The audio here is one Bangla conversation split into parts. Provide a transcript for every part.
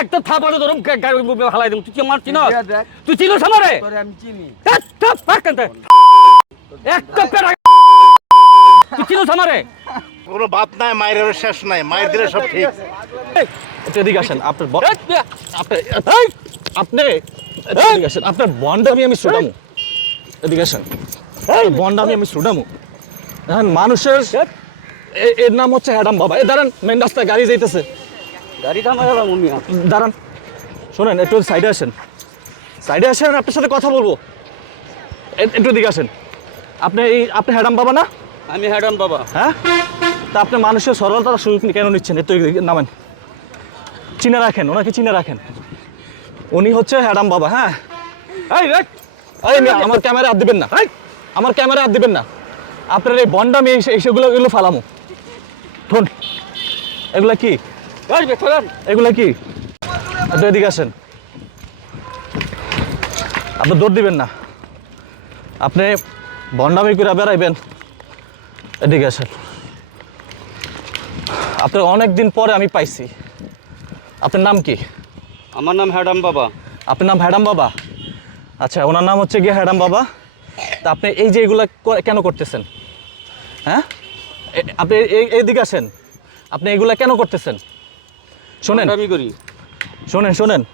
একটা থাপানো ধরুন হালাই দেবো। তুই আমার চিনস। তুই চিনস আমারে? তোরে আমি চিনি। একটা পাকান্তে একটা পেরা তুই চিনস আমারে? কোনো বাপ নাই মায়ের শেষ নাই। মায়ের দিলে সব ঠিক। এদিকে আসেন আপনার আপনি আপনি এদিকে আসেন আপনার বন্ডামি আমি শুডামু এদিকে আসেন। এই। বন্ডামি আমি এখন মানুষের এ- এর নাম হচ্ছে হ্যাডাম বাবা। এই দাঁড়ান মেন রাস্তায় গাড়ি যাইতেছে। গাড়ি থামাই গেলাম মিয়া দাঁড়ান। শোনেন একটু সাইডে আসেন। সাইডে আসেন আপনার সাথে কথা বলব। একটু এদিকে আসেন। আপনি এই আপনি হ্যাডাম বাবা না? আমি হ্যাডাম বাবা। হ্যাঁ? তা আপনি মানুষের সরলতার সুযোগ কেন নিচ্ছেন? একটু নামেন। চিনে রাখেন ওনাকে চিনে রাখেন। উনি হচ্ছে হ্যাডাম বাবা হ্যাঁ? এই এই আমার ক্যামেরা হাত দিবেন না। আমার ক্যামেরা হাত দিবেন না। আপনার এই বন্ডামি সেগুলো এগুলো ফালামো। থুন এগুলা কি? এগুলা কি? একটু এদিকে আসেন। আপনি দৌড় দিবেন না। আপনি বন্ডামি করে বেড়াইবেন। এদিকে আসেন। আপনার অনেক দিন পরে আমি পাইছি। আপনার নাম কি? আমার নাম হ্যাডাম বাবা। আপনার নাম হ্যাডাম বাবা? আচ্ছা ওনার নাম হচ্ছে গিয়ে হ্যাডাম বাবা। তা আপনি এই যে এগুলা কেন করতেছেন? হ্যাঁ? আপনি এই এইদিকে আসেন। আপনি এগুলা কেন করতেছেন? শোনেন। আমি করি। শোনেন শোনেন।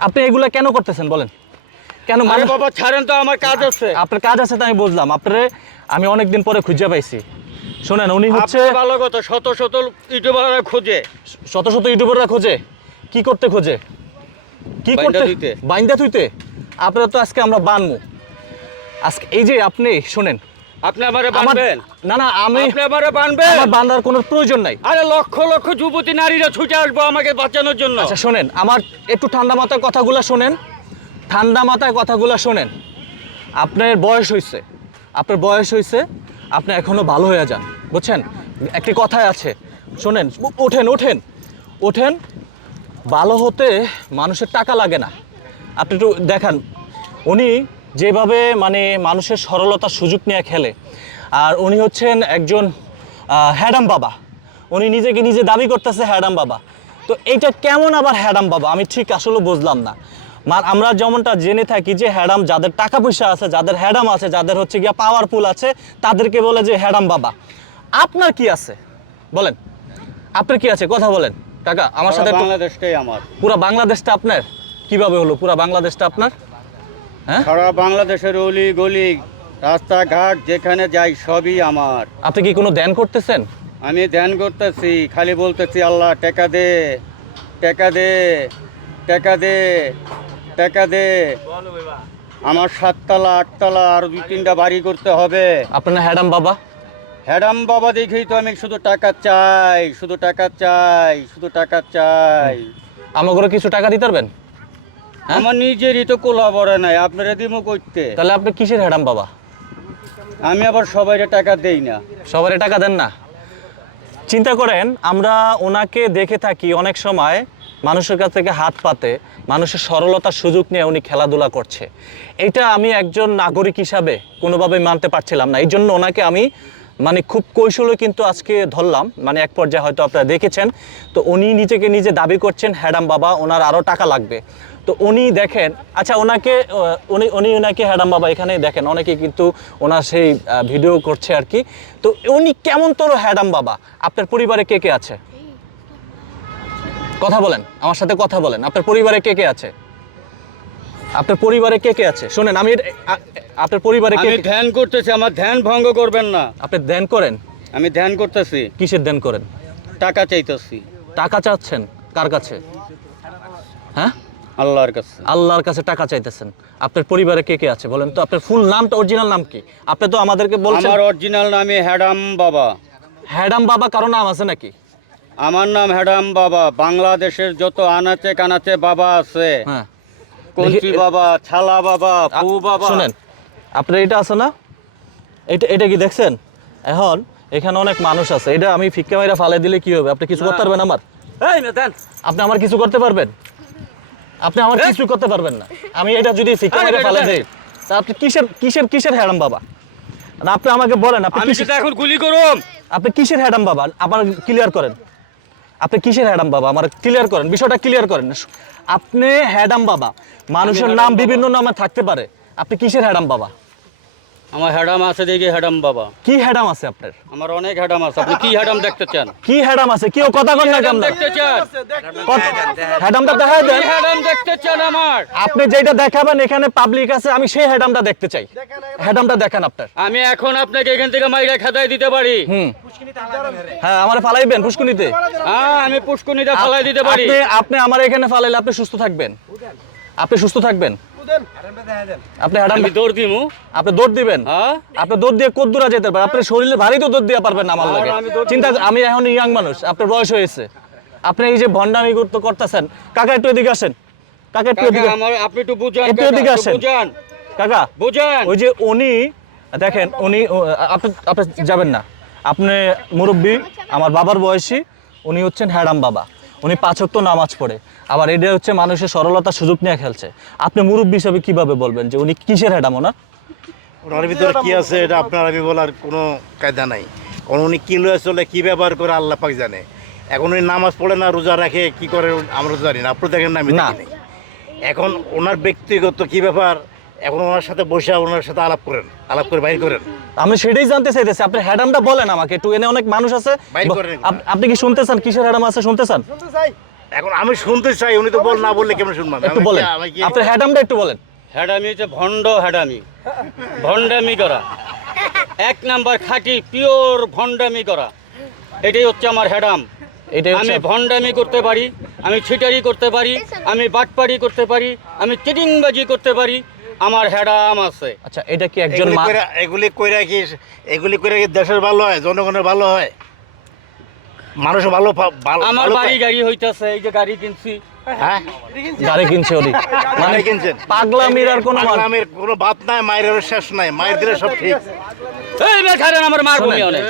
আপনি এগুলা কেন করতেছেন বলেন? কেন মানুষ- বাবা ছাড়েন তো আমার কাজ আছে। আপনার কাজ আছে তো আমি বুঝলাম। আপনারে আমি অনেক দিন পরে খুঁজে পাইছি। শোনেন উনি হচ্ছে ভালো কথা শত শত ইউটিউবাররা খোঁজে। শত শত ইউটিউবাররা খোঁজে। কি করতে খোঁজে? কি করতে। বাইন্দা থুইতে? আপনারা তো আজকে আমরা বানমু। আজকে এই যে আপনি শোনেন আপনি আমারে বানবেন? না না আমি আপনি আমারে বানবেন? আমার বান্দার কোনো প্রয়োজন নাই। আরে লক্ষ লক্ষ যুবতী নারীরা ছুটে আসব আমাকে বাঁচানোর জন্য। আচ্ছা শোনেন আমার একটু ঠান্ডা মাথায় কথাগুলো শোনেন। ঠান্ডা মাথায় কথাগুলো শোনেন। আপনার বয়স হয়েছে আপনার বয়স হয়েছে আপনি এখনও ভালো হয়ে যান বুঝছেন? একটি কথাই আছে। শোনেন ওঠেন ওঠেন ওঠেন ভালো হতে মানুষের টাকা লাগে না। আপনি একটু দেখান। উনি যেভাবে মানে মানুষের সরলতার সুযোগ নিয়ে খেলে। আর উনি হচ্ছেন একজন হ্যাডাম বাবা। উনি নিজেকে নিজে দাবি করতেছে হ্যাডাম বাবা। তো এইটা কেমন আবার হ্যাডাম বাবা? আমি ঠিক আসলে বুঝলাম না। মা- আমরা যেমনটা জেনে থাকি যে হ্যাডাম যাদের টাকা পয়সা আছে যাদের হ্যাডাম আছে যাদের হচ্ছে গিয়া পাওয়ারফুল আছে তাদেরকে বলে যে হ্যাডাম বাবা। আপনার কি আছে? বলেন। আপনার কি আছে? কথা বলেন। টাকা আমার সাথে বাংলাদেশটাই আমার। পুরা বাংলাদেশটা আপনার? কীভাবে হলো? পুরা বাংলাদেশটা আপনার? সারা বাংলাদেশের অলি গলি রাস্তাঘাট যেখানে যাই সবই আমার। আপনি কি কোনো ধ্যান করতেছেন? আমি ধ্যান করতেছি খালি বলতেছি আল্লাহ টাকা দে টাকা দে টাকা দে টাকা দে। আমার সাততলা আটতলা আর দুই তিনটা বাড়ি করতে হবে। আপনার হ্যাডাম বাবা? হ্যাডাম বাবা দেখেই তো আমি শুধু টাকা চাই শুধু টাকা চাই শুধু টাকা চাই। আমাকে কিছু টাকা দিতে পারবেন? হ্যাঁ? আমার নিজেরই তো কোলা বড় নাই আপনারা দিমো করতে তাহলে আপনি কিসের হ্যাডাম বাবা? আমি আবার সবাইকে টাকা দেই না। সবারে টাকা দেন না। চিন্তা করেন আমরা ওনাকে দেখে থাকি অনেক সময় মানুষের কাছ থেকে হাত পাতে মানুষের সরলতার সুযোগ নিয়ে উনি খেলাধুলা করছে। এটা আমি একজন নাগরিক হিসাবে কোনোভাবে মানতে পারছিলাম না। এই জন্য ওনাকে আমি মানে খুব কৌশলে কিন্তু আজকে ধরলাম মানে এক পর্যায়ে হয়তো আপনারা দেখেছেন। তো উনি নিজেকে নিজে দাবি করছেন হ্যাডাম বাবা ওনার আরও টাকা লাগবে। তো উনি দেখেন আচ্ছা ওনাকে উনি উনি ওনাকে হ্যাডাম বাবা এখানে দেখেন অনেকে কিন্তু ওনার সেই ভিডিও করছে আর কি। তো উনি কেমন তোর হ্যাডাম বাবা? আপনার পরিবারে কে কে আছে? কথা বলেন আমার সাথে কথা বলেন আপনার পরিবারে কে কে আছে? আপনার পরিবারে কে কে আছে? শোনেন আমি আপনার পরিবারে কে ধ্যান করতেছি আমার ধ্যান ভঙ্গ করবেন না। আপনি ধ্যান করেন? আমি ধ্যান করতেছি। কিসের ধ্যান করেন? টাকা চাইতেছি। টাকা চাচ্ছেন কার কাছে? হ্যাঁ? আল্লাহর কাছে। আল্লাহর কাছে টাকা চাইতেছেন। আপনার পরিবারে কে কে আছে বলেন তো? আপনার ফুল নামটা অরিজিনাল নাম কি? আপনি তো আমাদেরকে বলছেন আমার অরিজিনাল নামে হ্যাডাম বাবা। হ্যাডাম বাবা কারও নাম আছে নাকি? আমার নাম হ্যাডাম বাবা। বাংলাদেশের যত আনাচে কানাচে বাবা আছে। হ্যাঁ। কঞ্চি বাবা ছালা বাবা পু বাবা। শুনেন আপনার এটা আছে না? এটা এটা কি দেখছেন? এখন এখানে অনেক মানুষ আছে। এটা আমি ফিক্কা মাইরা ফালে দিলে কি হবে? আপনি কিছু করতে পারবেন আমার? এই না দেন আপনি আমার কিছু করতে পারবেন? আপনি আমার কিছু করতে পারবেন না। আমি এটা যদি ফিক্কা ফেলে। দেই। তা আপনি কিসের কিসের কিসের হ্যাডাম বাবা? না আপনি আমাকে বলেন আপনি আমি সেটা এখন গুলি করুন আপনি কিসের হ্যাডাম বাবা? আমার ক্লিয়ার করেন। আপনি কিসের হ্যাডাম বাবা? আমার ক্লিয়ার করেন। বিষয়টা ক্লিয়ার করেন। আপনি হ্যাডাম বাবা। মানুষের নাম বিভিন্ন নামে থাকতে পারে। আপনি কিসের হ্যাডাম বাবা? আমার হ্যাডাম আছে দেখি হ্যাডাম বাবা। কি হ্যাডাম আছে আপনার? আমার অনেক হ্যাডাম আছে আপনি কি হ্যাডাম দেখতে চান? কি হ্যাডাম আছে? কেউ কথা কন কেমন? দেখতে চান? হ্যাডামটা দেখা দেন। হ্যাডাম দেখতে চান আমার? আপনি যেটা দেখাবেন এখানে পাবলিক আছে আমি সেই হ্যাডামটা দেখতে চাই। হ্যাডামটা দেখান আপনার। আমি এখন আপনাকে এখান থেকে মাইরা খাতায় দিতে পারি। হুম। হ্যাঁ আমার ফালাইবেন পুষ্কুনিতে। হ্যাঁ আমি পুষ্কুনিটা ফালাই দিতে পারি। আপনি আপনি আমার এখানে ফালাইলে আপনি সুস্থ থাকবেন। আপনি সুস্থ থাকবেন। আপনি আমি দৌড় দিমু। আপনি দৌড় দিবেন। হ্যাঁ। আপনি দৌড় দিয়ে কত দূরে যেতে আপনার শরীরে ভারী তো দৌড় দিয়ে পারবেন না আমার লাগে। চিন্তা আমি এখন ইয়াং মানুষ। আপনার বয়স হয়েছে। আপনি এই যে ভণ্ডামি করতে করতেছেন কাকা একটু এদিকে আসেন। কাকা একটু এদিকে আপনি একটু বুঝান একটু কাকা, এদিকে আসেন। বুঝান। কাকা বুঝান। ওই যে উনি দেখেন উনি আপনি আপনি যাবেন না। আপনি মুরব্বী আমার বাবার বয়সী উনি হচ্ছেন হ্যাডাম বাবা। উনি পাঁচক্ত নামাজ পড়ে। আবার এটা হচ্ছে মানুষের সরলতার সুযোগ নিয়ে খেলছে। আপনি মুরব্বী হিসাবে কীভাবে বলবেন যে উনি কিসের হ্যাডাম ওনার? ওনার ভিতরে কি আছে এটা আপনার আমি বলার কোনো কায়দা নাই। কারণ উনি কি লয়ে চলে কী ব্যবহার করে আল্লাহ পাক জানে। এখন উনি নামাজ পড়ে না রোজা রাখে কি করে আমরা জানি না আপনি দেখেন না আমি এখন ওনার ব্যক্তিগত কি ব্যাপার এখন ওনার সাথে বসে ওনার সাথে আলাপ করেন আলাপ করে বাইর করেন। আমি সেটাই জানতে চাইতেছি। আপনি হ্যাডামটা বলেন আমাকে একটু এনে অনেক মানুষ আছে। বাইর করেন। আপনি কি শুনতেছেন কিসের হ্যাডাম আছে? শুনতেছেন এখন আমি শুনতে চাই উনি তো বল না বললে কেমন শুনবেন একটু বলেন। আপনার হ্যাডামটা একটু বলেন। হ্যাডামি হচ্ছে ভণ্ড হ্যাডামি ভণ্ডামি করা। এক নাম্বার খাঁটি পিওর ভণ্ডামি করা। এটাই হচ্ছে আমার হ্যাডাম আমি ভণ্ডামি করতে পারি আমি ছিটারি করতে পারি আমি বাটপারি করতে পারি আমি চিটিংবাজি করতে পারি আমার হ্যাডাম আছে। আচ্ছা এটা কি একজন এগুলি মা- কইরা- এগুলি কইরা কি এগুলি করে কি দেশের ভালো হয় জনগণের ভালো হয়? মানুষ ভালো ভালো আমার বাড়ি গাড়ি হইতাছে এই যে গাড়ি কিনছি। হ্যাঁ? গাড়ি কিনছে ওরি মানে কিনছেন। পাগলামির আর কোনো পাগলামির কোনো বাত নাই মায়ের শেষ নাই মায়ের দিলে সব ঠিক। এই বেখারেন আমার মার ভূমি অনেক।